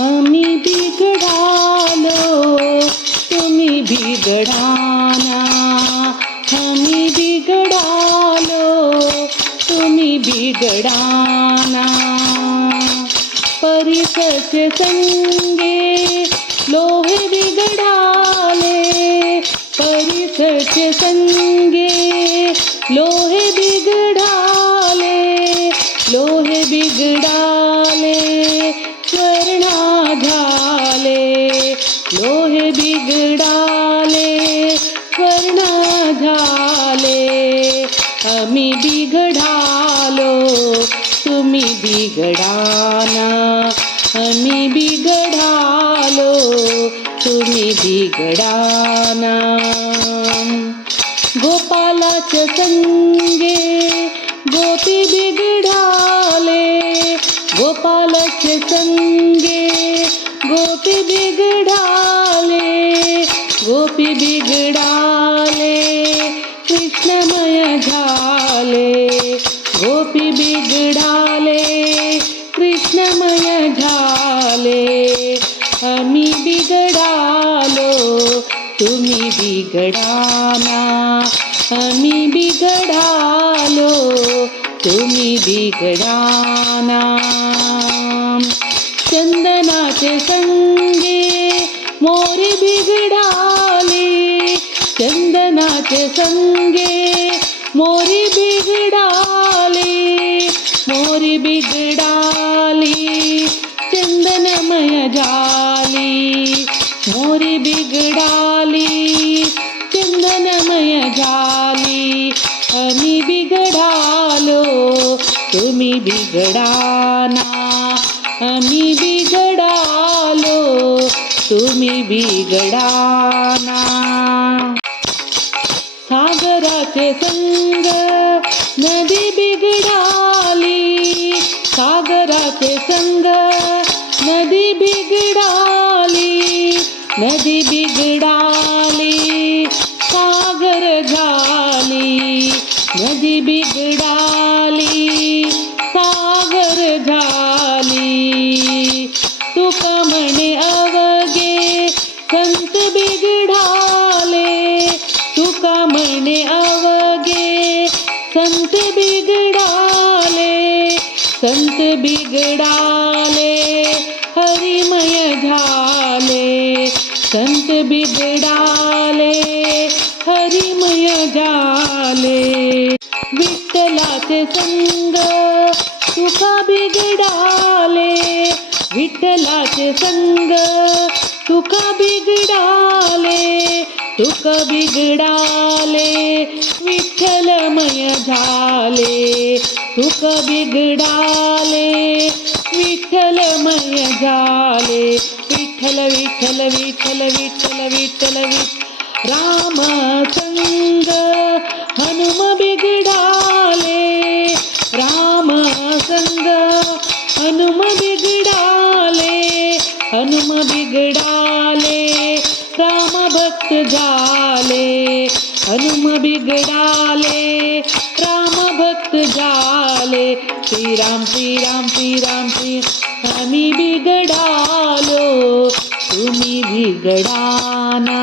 आम्ही बिघडालो तुम्ही बिघडाना, आम्ही बिघडालो तुम्ही बिघडाना. परिसचे संगे लोहे बिघडाले, परिसचे संगे लोहे बिघडाले, लोहे बिघडाले स्वर्णा झाले, लोहे बिघडाले स्वर्णा झाले. आम्ही बिघडालो तुम्ही बिघडाना, आम्ही बिघडालो तुम्ही बिघडाना. गोपालाच्या संगे गोपी बिघडाले, गोपालाचे संगे गोपी बिघडाले, गोपी बिघडाले कृष्णमय झाले, गोपी बिघडाले कृष्णमय झाले. आम्ही बिघडालो तुम्ही बिघडाना, आम्ही बिघडालो तुम्ही बिघडाना. चंदनाचे संगे मोरी बिघडाली, चंदनाचे संगे मोरी बिघडाली, मोरी बिघडाली चंदनमय झाली, मोरी बिघडाली चंदनमय झाली. आम्ही बिघडालो तुम्ही बिघडाना, आम्ही बिघडालो तुम्ही बिघडाना. सागराचे संग नदी बिघडाली, सागराचे संग नदी बिघडाली, नदी बिघडाली सागर झाली, नदी बिघडाली सागर झाली. तुका म्हणे अवघे संत बिघडाले, तुका म्हणे अवघे संत बिघडाले, संत बिघडाले हरिमय झाले, संत बिघडाले हरिमय झाले. विठ्ठलाचे संग तुका बिघडाले, विठ्ठलाचे संग तुका बिघडाले, तुका बिघडाले विठ्ठलमय झाले, तुका बिघडाले विठ्ठलमय झाले. विठ्ठल विठ्ठल विठ्ठल विठ्ठल विठ्ठल विठ्ठल. राम संग हनुम बिघडाले, राम संग हनुम बिघडाले, हनुम बिघडाले राम भक्त झाले, हनुम बिघडाले राम भक्त झाले. श्रीराम श्रीराम श्रीराम श्री. आम्ही बिघडालो तुम्ही बिघडाना.